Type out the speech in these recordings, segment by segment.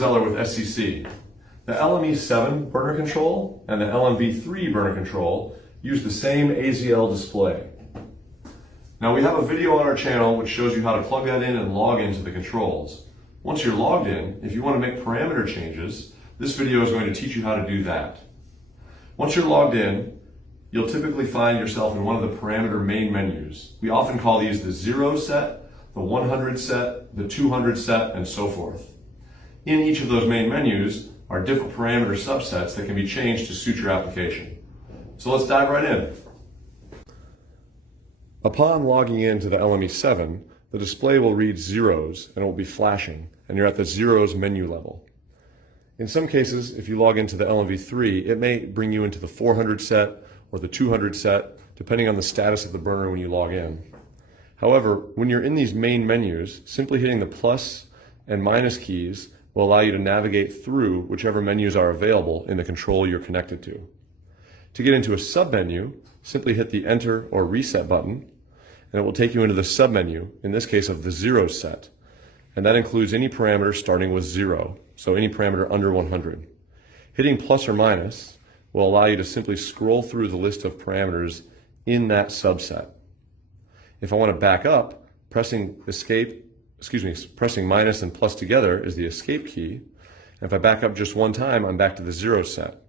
I'm with SCC. The LME7 burner control and the LMV3 burner control use the same AZL display. Now we have a video on our channel which shows you how to plug that in and log into the controls. Once you're logged in, if you want to make parameter changes, this video is going to teach you how to do that. Once you're logged in, you'll typically find yourself in one of the parameter main menus. We often call these the 0 set, the 100 set, the 200 set, and so forth. In each of those main menus are different parameter subsets that can be changed to suit your application. So let's dive right in. Upon logging into the LME7, the display will read zeros and it will be flashing, and you're at the zeros menu level. In some cases, if you log into the LMV3, it may bring you into the 400 set or the 200 set, depending on the status of the burner when you log in. However, when you're in these main menus, simply hitting the plus and minus keys will allow you to navigate through whichever menus are available in the control you're connected to. To get into a submenu, simply hit the Enter or Reset button, and it will take you into the submenu, in this case of the 0 set. And that includes any parameter starting with 0, so any parameter under 100. Hitting plus or minus will allow you to simply scroll through the list of parameters in that subset. If I want to back up, pressing minus and plus together is the escape key. And if I back up just one time, I'm back to the 0 set.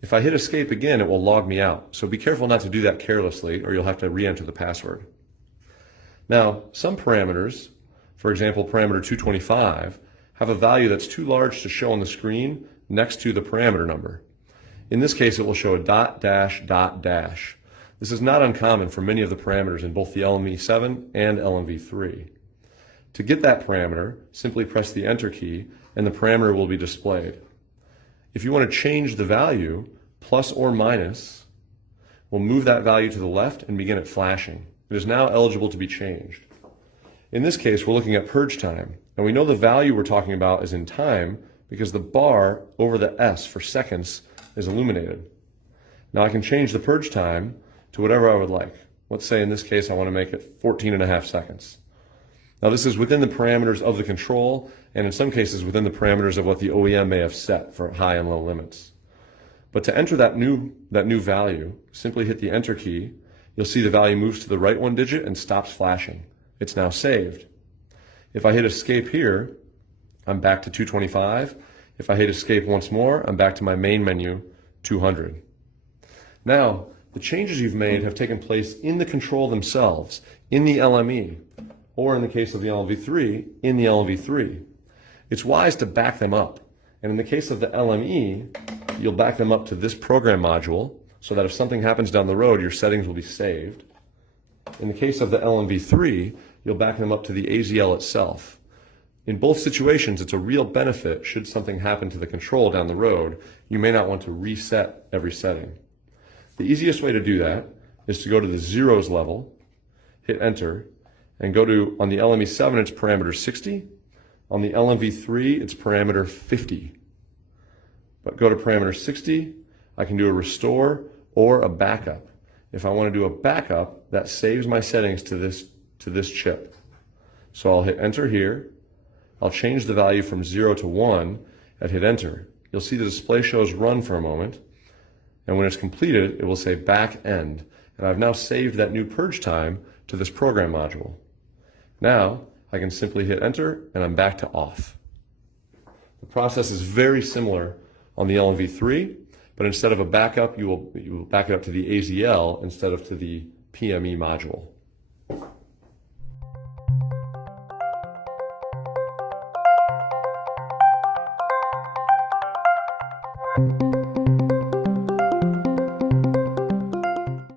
If I hit escape again, it will log me out. So be careful not to do that carelessly, or you'll have to re-enter the password. Now, some parameters, for example, parameter 225, have a value that's too large to show on the screen next to the parameter number. In this case, it will show a dot dash dot dash. This is not uncommon for many of the parameters in both the LME7 and LMV3. To get that parameter, simply press the Enter key and the parameter will be displayed. If you want to change the value, plus or minus will move that value to the left and begin it flashing. It is now eligible to be changed. In this case, we're looking at purge time, and we know the value we're talking about is in time because the bar over the S for seconds is illuminated. Now I can change the purge time to whatever I would like. Let's say in this case I want to make it 14.5 seconds. Now this is within the parameters of the control, and in some cases within the parameters of what the OEM may have set for high and low limits. But to enter that new value, simply hit the Enter key. You'll see the value moves to the right one digit and stops flashing. It's now saved. If I hit escape here, I'm back to 225. If I hit escape once more, I'm back to my main menu, 200. Now, the changes you've made have taken place in the control themselves, in the LME, or in the case of the LMV3, in the LMV3. It's wise to back them up. And in the case of the LME, you'll back them up to this program module so that if something happens down the road, your settings will be saved. In the case of the LMV3, you'll back them up to the AZL itself. In both situations, it's a real benefit should something happen to the control down the road. You may not want to reset every setting. The easiest way to do that is to go to the zeros level, hit Enter, and go to, on the LME7, it's parameter 60. On the LMV3, it's parameter 50. But go to parameter 60, I can do a restore or a backup. If I want to do a backup, that saves my settings to this chip. So I'll hit Enter here. I'll change the value from 0 to 1 and hit Enter. You'll see the display shows run for a moment. And when it's completed, it will say back end. And I've now saved that new purge time to this program module. Now, I can simply hit Enter and I'm back to off. The process is very similar on the LMV3, but instead of a backup, you will back it up to the AZL instead of to the PME module.